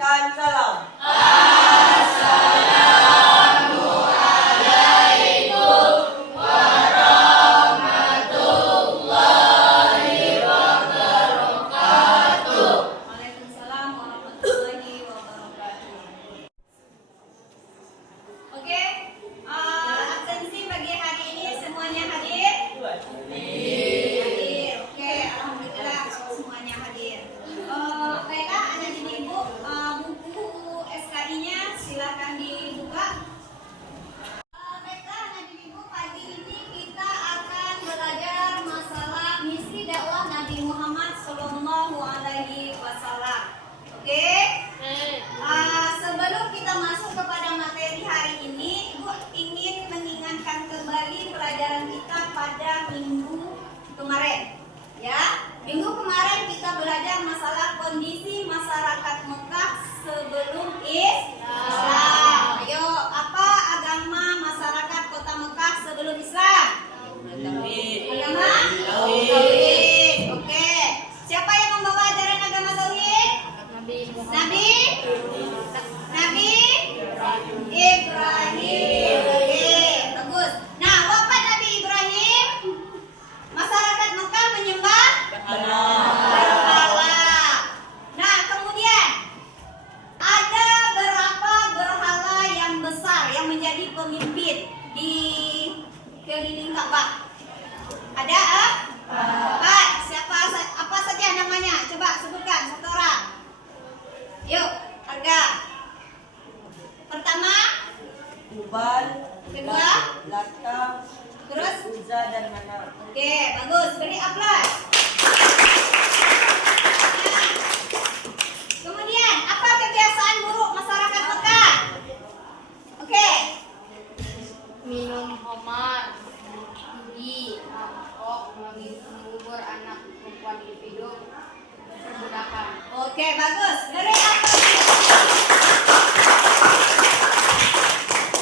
Berikan salam. Waalaikumsalam warahmatullahi wabarakatuh. Oke, absensi pagi hari ini semuanya hadir? Hadir. Oke, alhamdulillah semuanya hadir. Baiklah, anak dan ibu, buku SKI-nya silakan dibuka. Baiklah, anak dan ibu, pagi ini kita akan belajar masalah misi dakwah Nabi Muhammad Sallallahu Alaihi Wasallam. Oke? Sebelum kita masuk kepada materi hari ini, Ibu ingin mengingatkan kembali pelajaran kita pada minggu kemarin. Ya, minggu kemarin kita belajar masalah kondisi masyarakat Mekah sebelum Islam. Ayo, apa agama masyarakat kota Mekah sebelum Islam? Agama Tauhid. Oke. Siapa yang membawa ajaran agama Tauhid? Nabi Ibrahim. Oke, bagus. Nah, wafat Nabi Ibrahim, masyarakat Mekah menyembah berhala. Nah, kemudian ada berapa berhala yang besar yang menjadi pemimpin di keliling Ka'bah? Ada empat. Apa saja namanya? Coba sebutkan satu orang. Yuk, harga. Pertama, Ubal, kedua, Lata, terus. Uzza dan Manat. Oke, bagus. Beri aplaus. Nah, kemudian apa kebiasaan buruk masyarakat Mekah? Oke. Minum khamar, judi, mabok, mengubur anak perempuan individu, perbudakan. Oke, bagus. Beri aplaus.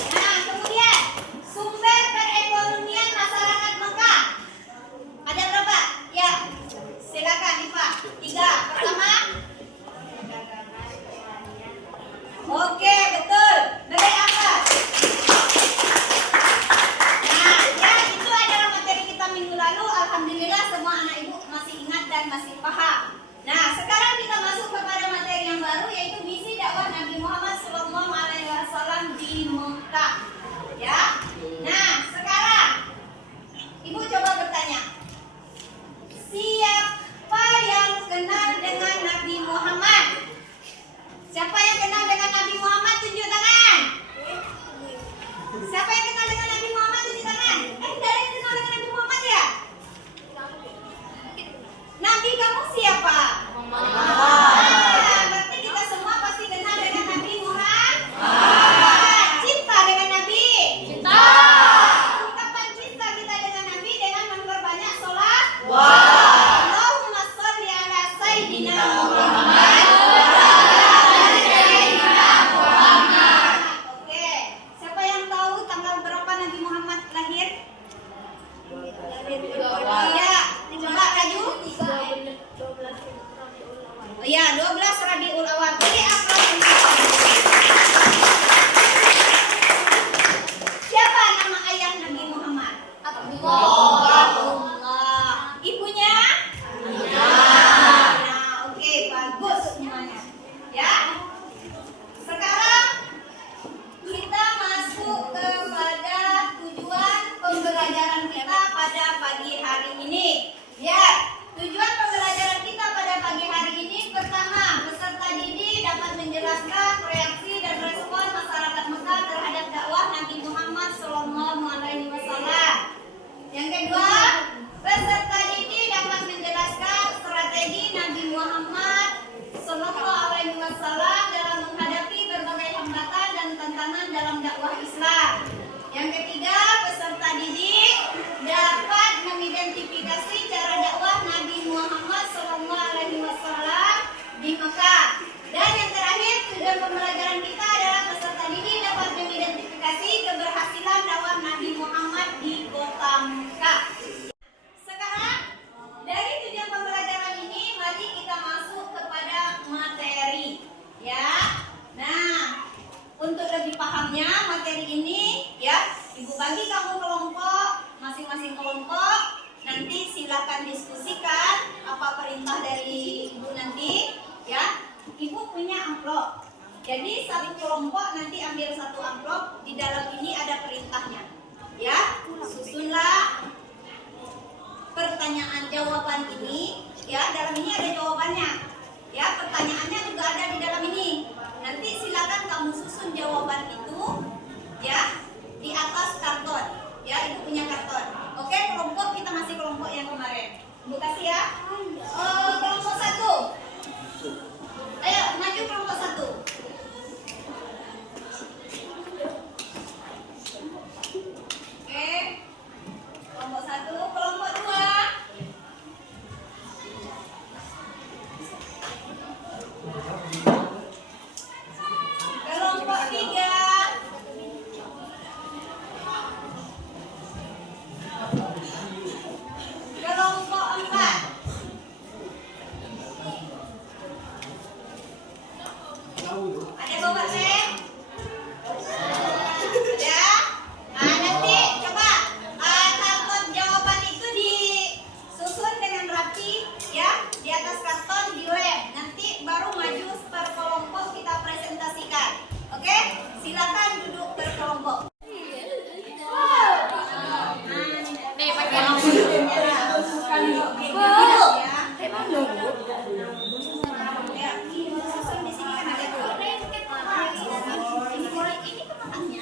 Nah, kemudian sumber perekonomian masyarakat Mekah ada berapa? Ya, silakan Ipa. 3. Pertama. Oke, betul. Beri aplaus. Nah, ya itu adalah materi kita minggu lalu. Alhamdulillah semua anak ibu masih ingat dan masih paham. Nah, sekarang kita masuk kepada materi yang baru, yaitu misi dakwah Nabi Muhammad SAW di Mekah. Ya. Nah, sekarang ibu coba bertanya, siapa yang kenal dengan Nabi Muhammad? Siapa yang kenal dengan Nabi Muhammad? Tunjuk tangan. Siapa yang kenal dengan Nabi Muhammad? Tunjuk tangan. Tidak ada yang kenal dengan Nabi Muhammad ya? Nabi kamu siapa? Berarti kita semua pasti kenal dengan Nabi Muhammad. Cinta dengan Nabi. Ungkapan cinta kita dengan Nabi dengan memperbanyak sholat. Allahumma sholli ala Sayyidina Muhammad. Oke, siapa yang tahu tanggal berapa Nabi Muhammad lahir? Ya, coba Raju. Ya, 12 Rabiul Awal. Beri aplaus untuk siapa nama ayah Nabi Muhammad? Abdullah. Ibunya? Nah, oke, bagus semuanya. Ya. Sekarang kita masuk kepada tujuan pembelajaran kita pada pagi hari ini. Ya, tujuan pembelajaran kita pada pagi hari ini, pertama, peserta didik dapat menjelaskan reaksi dan respon masyarakat Mekah terhadap dakwah Nabi Muhammad SAW. Yang kedua, peserta didik dapat menjelaskan strategi Nabi Muhammad SAW dalam menghadapi berbagai hambatan dan tantangan dalam dakwah Islam. Yang ketiga, peserta didik dapat mengidentifikasi cara dakwah Nabi Muhammad SAW di Mekah. Dan yang terakhir, tujuan pembelajaran kita adalah peserta didik dapat mengidentifikasi keberhasilan dakwah Nabi Muhammad di kota Mekah. Sekarang Jadi satu kelompok nanti ambil satu amplop, di dalam ini ada perintahnya. Ya, susunlah pertanyaan jawaban ini. Ya, dalam ini ada jawabannya. Ya, pertanyaannya juga ada di dalam ini. Nanti silakan kamu susun jawaban itu, ya, di atas karton. Ya, ibu punya karton. Oke, kelompok kita masih kelompok yang kemarin. Ibu kasih ya. Kelompok 1. Ayo, maju kelompok 1. Oke. Kelompok 1, kelompok 2. Kelompok 3. Kelompok 4. Ada bawa pen? Ada? Nanti coba karton jawaban itu disusun dengan rapi ya di atas karton di web. Nanti baru maju per kelompok kita presentasikan. Oke? Silakan duduk berkelompok. Nih, pakai Ya, susun di sini kan ada tuh. Ini tempatnya.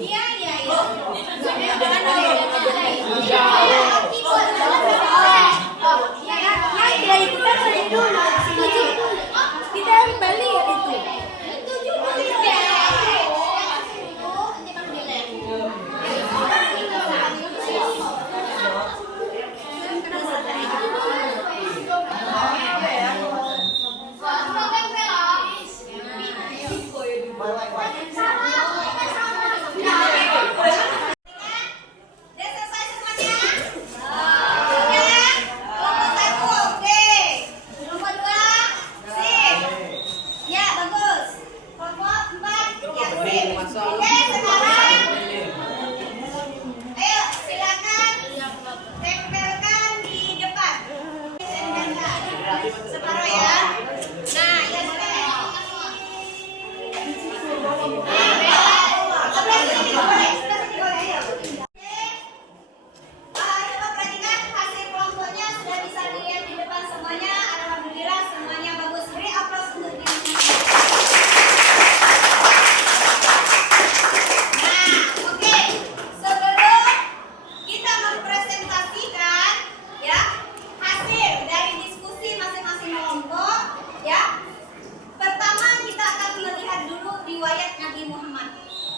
Iya, iya, iya. Kita kembali ya itu. Udah selesai semuanya? Ya? Kelompok 1, oke. Kelompok 2, sip. Ya, bagus. Kelompok 4, ya, sip. Oke, sekarang ayo silakan tempelkan di depan. Separuh ya. Nah, yang coba perhatikan hasil kelompoknya sudah bisa dilihat di depan semuanya. Alhamdulillah semuanya bagus. Beri aplaus untuk diri sendiri. Nah, oke. Sebelum kita mempresentasikan ya hasil dari diskusi masing-masing kelompok, ya. Pertama kita akan melihat dulu riwayat Nabi Muhammad.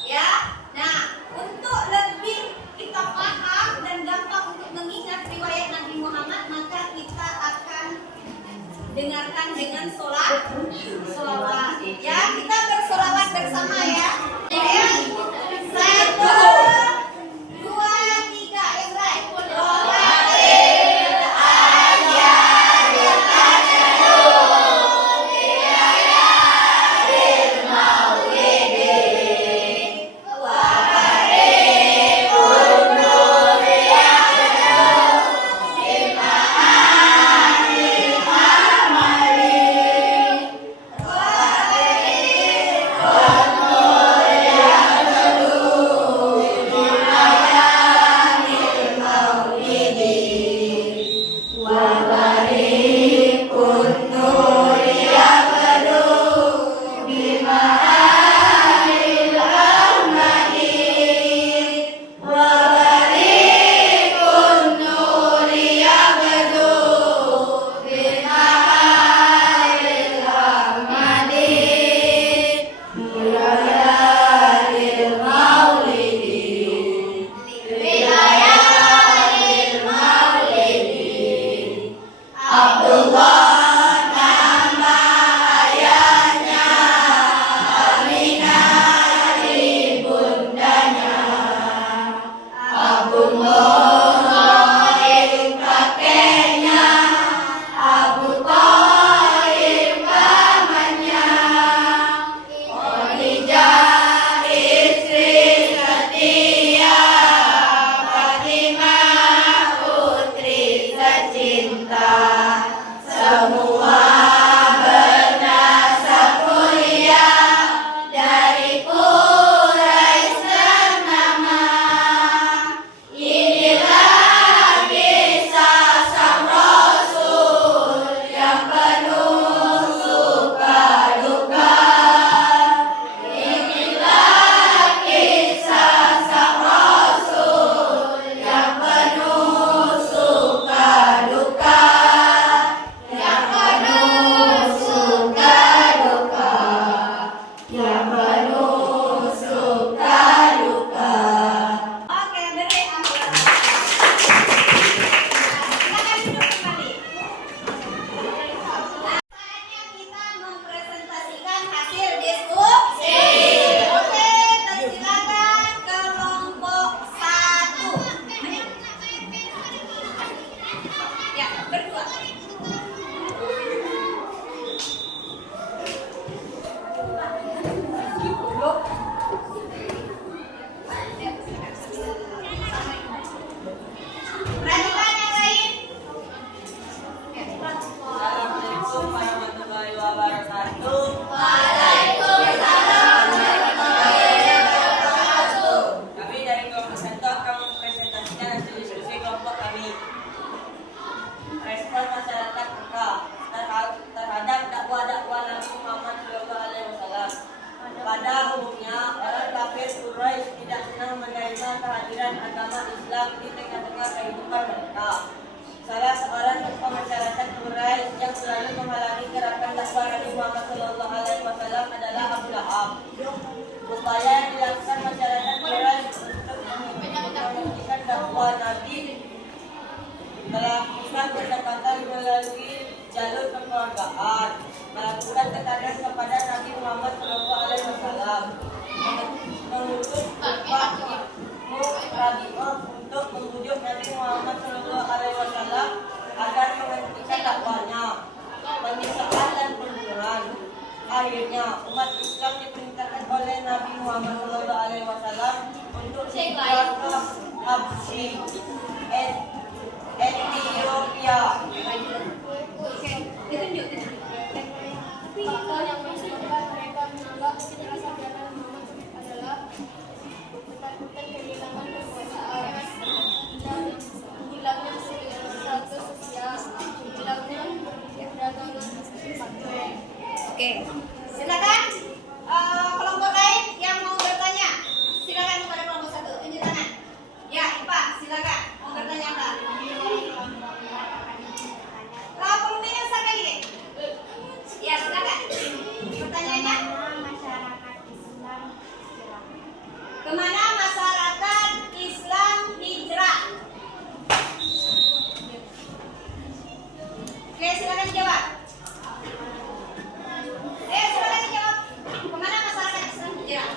Ya. Nah, untuk lebih kita paham dan gampang untuk mengingat riwayat Nabi Muhammad, maka kita akan dengarkan dengan solawat. Ya, kita bersolawat bersama ya. Ya. 1, 2, 3, yang right. Muhammad Shallallahu Alaihi Wasallam adalah Abu Lahab. Upaya yang dilakukan masyarakat Quraisy untuk menghentikan dakwah Nabi melakukan pendekatan melalui jalur kekeluargaan, melakukan tekanan kepada Nabi Muhammad Shallallahu Alaihi Wasallam, mengutus Rabi'ah untuk membujuk Nabi Muhammad Shallallahu Alaihi Wasallam agar menghentikan dakwahnya, penyiksaan dan pembunuhan. Akhirnya umat Islam diperintahkan oleh Nabi Muhammad Shallallahu Alaihi Wasallam untuk hijrah ke Habsyi, Ethiopia. Faktor yang masih membuat mereka menolak penjelasan Nabi Muhammad adalah ketakutan kehilangan kekuasaan, hilangnya status sosial, hilangnya perdagangan sepatu. Oke, silakan kelompok lain yang mau bertanya. Silakan kepada kelompok satu, tunjuk tangan. Ya, Ipa, silakan mau bertanya apa? Perlunya sekali. Ya, silakan. Pertanyaannya? Kemana masyarakat Islam hijrah? Oke, silakan dijawab. Silakan dijawab. Kemana masyarakat Islam hijrah?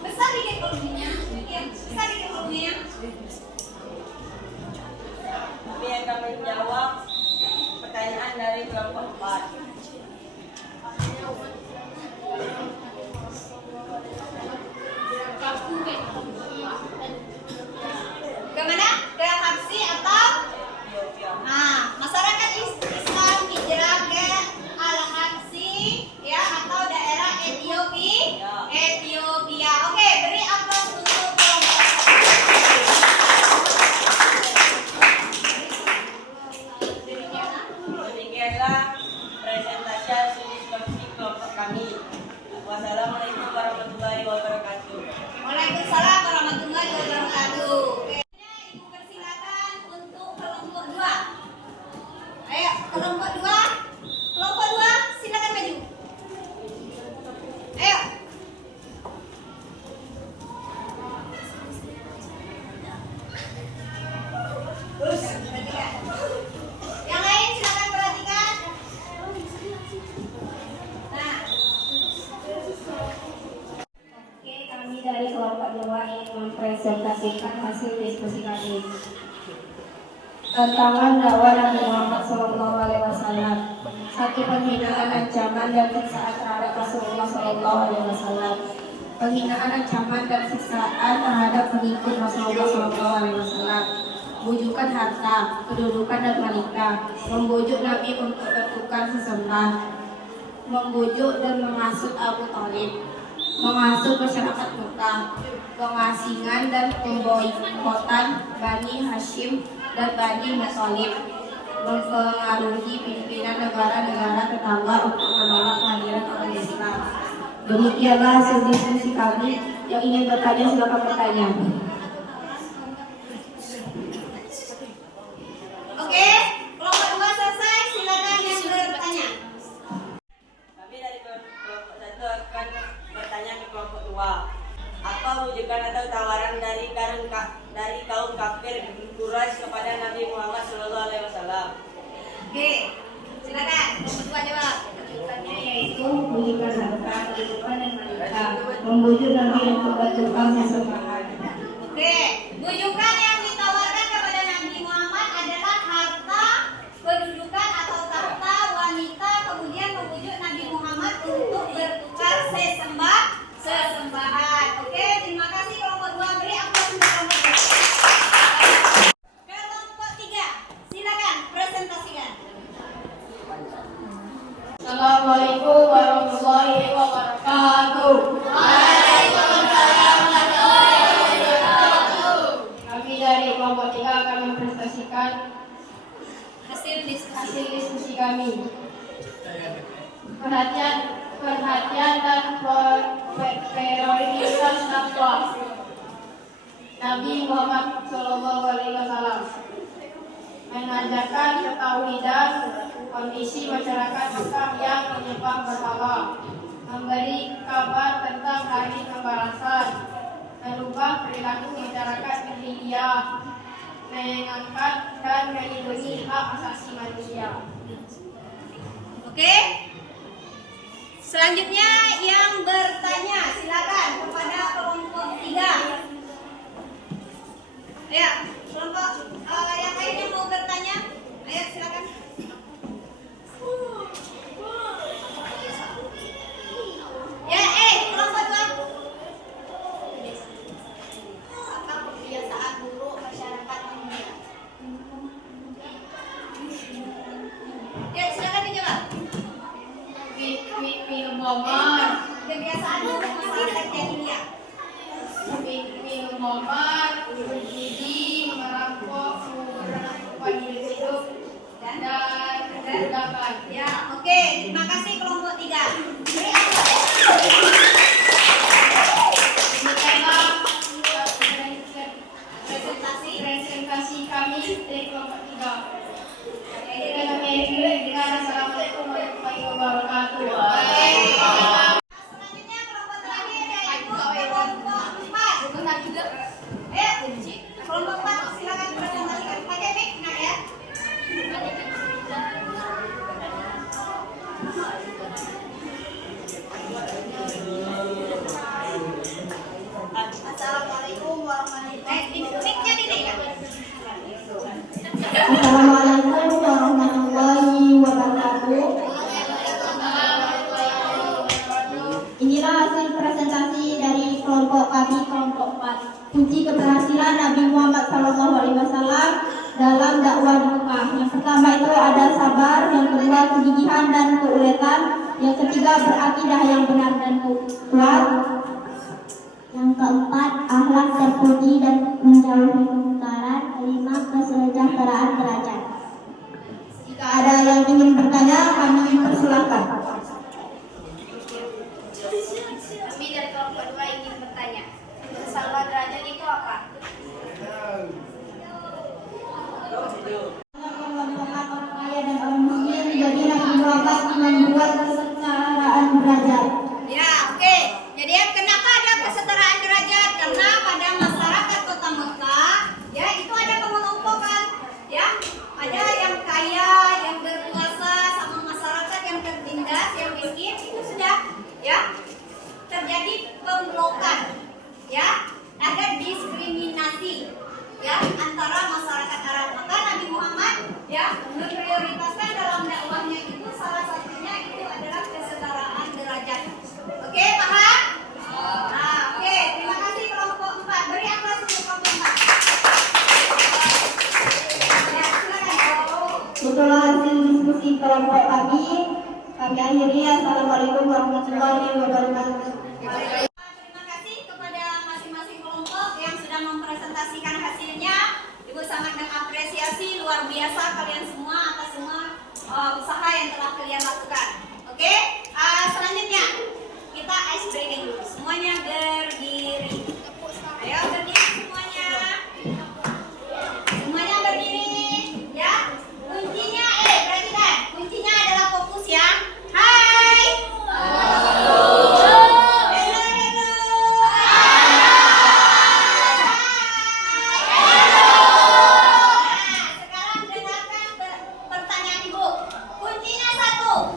Besar dikit volumenya. Iya, besar dikit volumenya. Kami akan menjawab pertanyaan dari kelompok 4. Kemana? Ke Habsyi atau? Ethiopia. Nah, masyarakat Islam hijrah ke Al-Habsyi ya atau daerah Ethiopia. Ethiopia. Oke, beri aplaus untuk kelompok. Demikianlah presentasi hasil diskusi kelompok kami. Wassalamualaikum warahmatullahi wabarakatuh. Waalaikumsalam warahmatullahi wabarakatuh. Oke, Ibu persilakan untuk kelompok 2. Ayo, kelompok 2. Kelompok 2, silakan maju. Ayo. Perhatikan. Yang lain silakan perhatikan. Nah, Oke, kami dari kelompok 2 ingin mempresentasikan hasil diskusi kami. Tantangan dakwah Nabi Muhammad SAW. 1. Penghinaan, ancaman, dan siksaan terhadap Rasulullah SAW. Penghinaan, ancaman, dan siksaan terhadap pengikut Rasulullah SAW. Bujukan harta, kedudukan, dan wanita. Membujuk Nabi untuk bertukar sesembah. Membujuk dan menghasut Abu Thalib. Menghasut masyarakat Mekah. Pengasingan dan pemboikotan Bani Hashim dan Bani Muthalib. Mempengaruhi pimpinan negara-negara tetangga untuk menolak kehadiran orang Islam. Demikianlah hasil diskusi kami. Yang ingin bertanya silakan bertanya. oke, kelompok 2 selesai. Silakan yang bertanya. Kami dari kelompok 1 akan bertanya ke kelompok 2. Apa rujukan atau tawaran dari kaum kafir Quraisy kepada Nabi Muhammad Shallallahu Alaihi Wasallam? Oke, silakan. Kelompok 2 jawab. Rujukannya yaitu bujukan harta, kedudukan, dan wanita. Membujuk Nabi untuk bertukar sesembahan. Oke, bujukan yang ditawarkan kepada Nabi Muhammad adalah harta, kedudukan atau tahta, wanita, kemudian membujuk Nabi Muhammad untuk bertukar sesembahan. Oke, terima kasih kelompok 2. Beri aplaus untuk kelompok 2. Kelompok 3, silakan presentasikan. Assalamualaikum warahmatullahi wabarakatuh. Kami dari kelompok 3 akan mempresentasikan Hasil diskusi. hasil diskusi kami. Perhatian dan prioritas dakwah Nabi Muhammad SAW mengajarkan ketauhidan kondisi masyarakat Mekah yang berlimpah berpahala, memberi kabar tentang hari pembalasan, merubah perilaku masyarakat India, mengangkat dan melindungi hak asasi manusia. Oke. Selanjutnya yang bertanya silakan kepada kelompok 3. Ya, kelompok yang lainnya mau bertanya? Ayo silakan. Ya, kelompok 2. Apa kebiasaan buruk masyarakat India? Ya, silakan dijawab. Minum obat, Kebiasaan buruk masyarakat India. minum obat, berjudi, merampok, menggunakan upah hidup, dan perdagangan. Ya, oke. Terima kasih kelompok 3. Beri aplaus. Demikianlah presentasi kami dari kelompok 3. Assalamualaikum warahmatullahi wabarakatuh. Selanjutnya kelompok terakhir yaitu kelompok 4. Kelompok 4 silakan presentasikan. Pakai mic, nak ya. Assalamualaikum warahmatullahi wabarakatuh. Mic-nya dinaikkan. Assalamualaikum warahmatullahi wabarakatuh. Inilah hasil presentasi dari kelompok kami, kelompok 4. Kunci keberhasilan Nabi Muhammad SAW dalam dakwah di Mekah. Yang pertama itu ada sabar, yang kedua kegigihan dan keuletan, yang ketiga berakidah yang benar dan kuat, yang keempat akhlak terpuji dan menjauhi kemungkaran, kelima kesejahteraan derajat. Jika ada yang ingin bertanya, kami persilahkan. Kami dari kelompok 2 ingin bertanya. Salah derajat itu apa? Orang kaya dan orang miskin, jadi Nabi Muhammad membuat kesetaraan derajat. Ya, oke. Jadi kenapa ada kesetaraan derajat? Karena pada masyarakat kota Mekah, ya itu ada pengelompokan, ya. Ada yang kaya, yang berkuasa, sama masyarakat yang tertindas, yang miskin, itu sudah, ya, terjadi pemblokan, ya. Ada diskriminasi, ya, antara masyarakat Arab. Maka Nabi Muhammad, ya, memprioritaskan dalam dakwahnya itu salah satunya itu adalah kesetaraan derajat. Oke, paham? Nah, oke. Terima kasih kelompok 4. Beri aplaus untuk kelompok 4. Ya, silakan. Itulah hasil diskusi kelompok kami. Kami akhiri. Assalamualaikum warahmatullahi wabarakatuh. Terima kasih kepada masing-masing kelompok yang sudah mempresentasikan hasilnya. Ibu sangat mengapresiasi luar biasa kalian semua atas semua usaha yang telah kalian lakukan. Oke, selanjutnya kita ice breaking dulu. Semuanya berdiri. Ayo berdiri semuanya. Semuanya berdiri, ya. Kuncinya perhatikan. Kuncinya adalah fokus ya. Hai. Halo. Hello, hello. Nah, sekarang dengarkan pertanyaan Ibu. Kuncinya 1.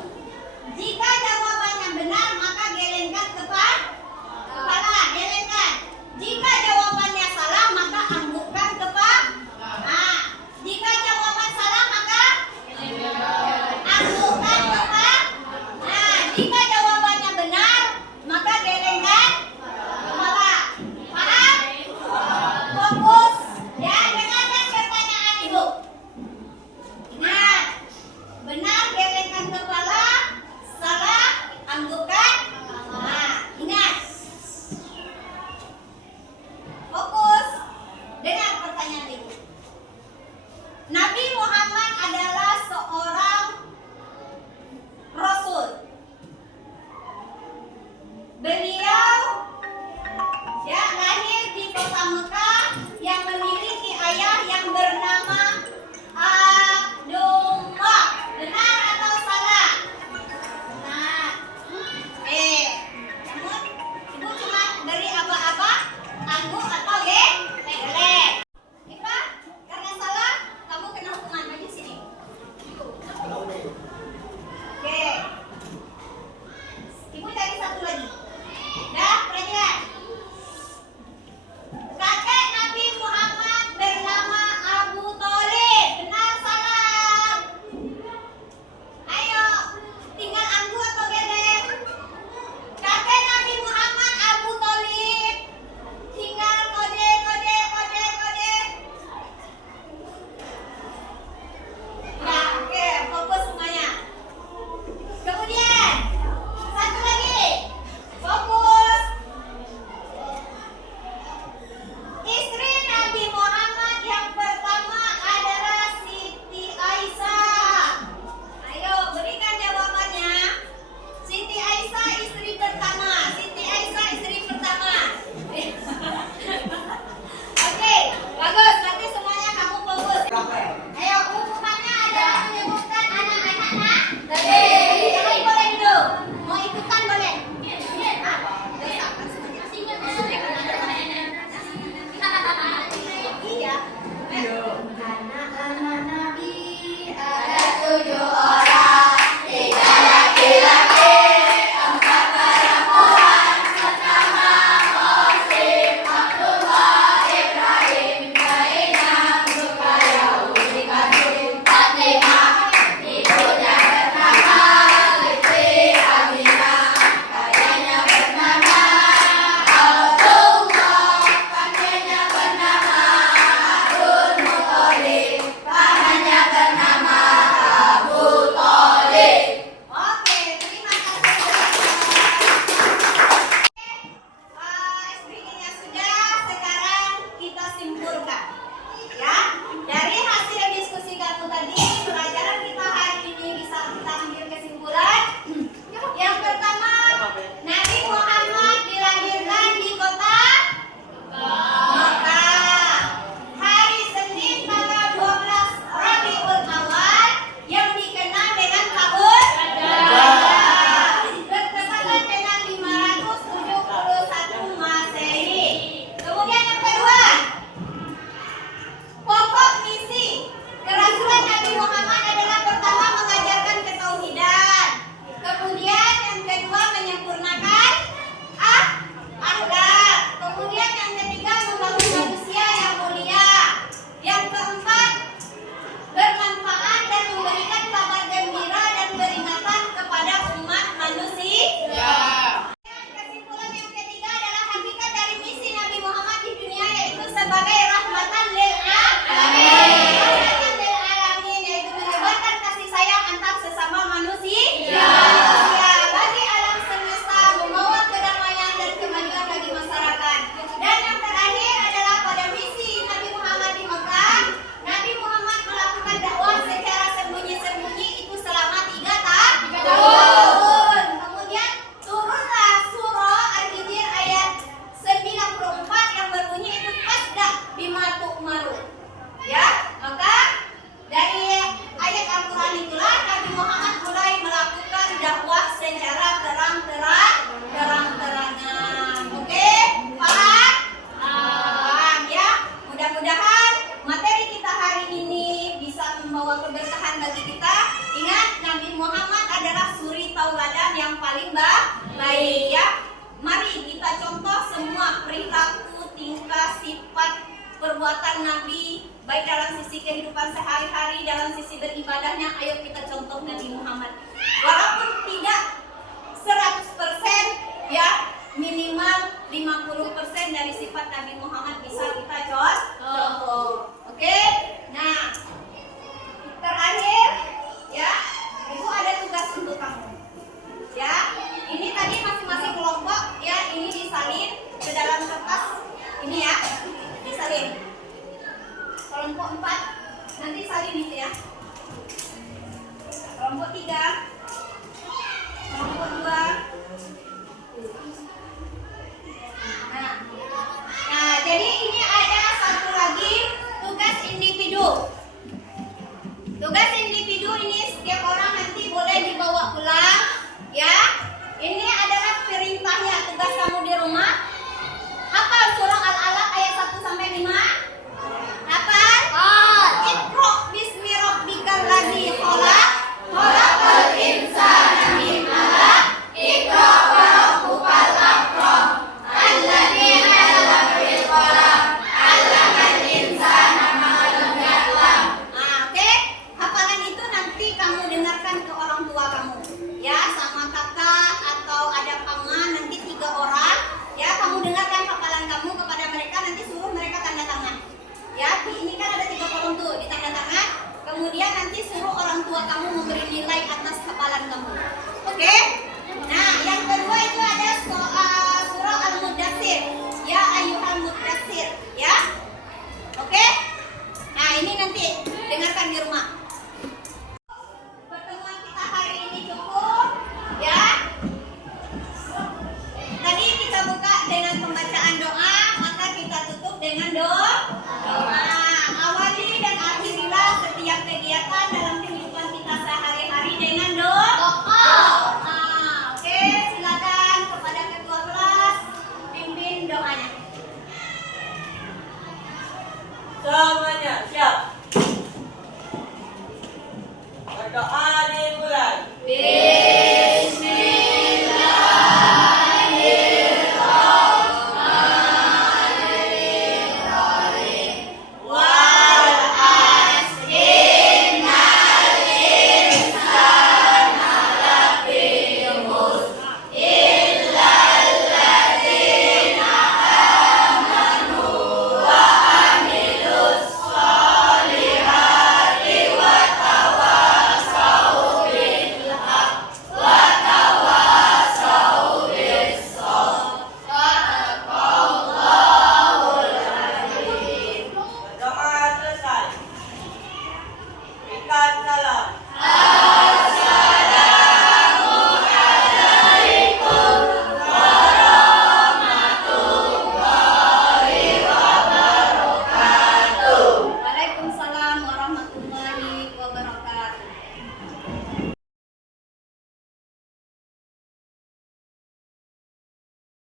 Baik ya. Mari kita contoh semua perilaku, tingkah, sifat, perbuatan Nabi, baik dalam sisi kehidupan sehari-hari, dalam sisi beribadahnya. Ayo kita contoh Nabi Muhammad. Walaupun tidak 100% ya, minimal 50% dari sifat Nabi Muhammad bisa kita contoh. Oke? Nah, terakhir ya, Ibu ada tugas untuk kamu. Ya, ini tadi masing-masing kelompok ya, ini disalin ke dalam kertas ini ya, disalin. Kelompok 4 nanti salin itu ya. Kelompok 3, kelompok 2. Nah, jadi ini ada satu lagi tugas individu. Tugas individu ini setiap orang nanti boleh dibawa pulang ya. Ini adalah perintahnya, tugas kamu di rumah. Hafal surah Al-Alaq ayat 1 sampai 5. Hafal? Iqra bismi rabbikal ladzi khalaq, khalaqal insana min 'alaq, iqra wa rabbukal akram, alladzi 'allama bil qalam, 'allamal insana ma lam ya'lam. Oke, hafalan itu nanti kamu dengarkan ke orang tua kamu. Ya, sama kakak atau ada paman, nanti 3 orang. Ya, kamu dengarkan hafalan kamu kepada mereka, nanti suruh mereka tanda tangan. Ya, ini kan ada 3 kolom tuh, di tanda tangan. Kemudian nanti suruh orang tua kamu memberi nilai atas hafalan kamu.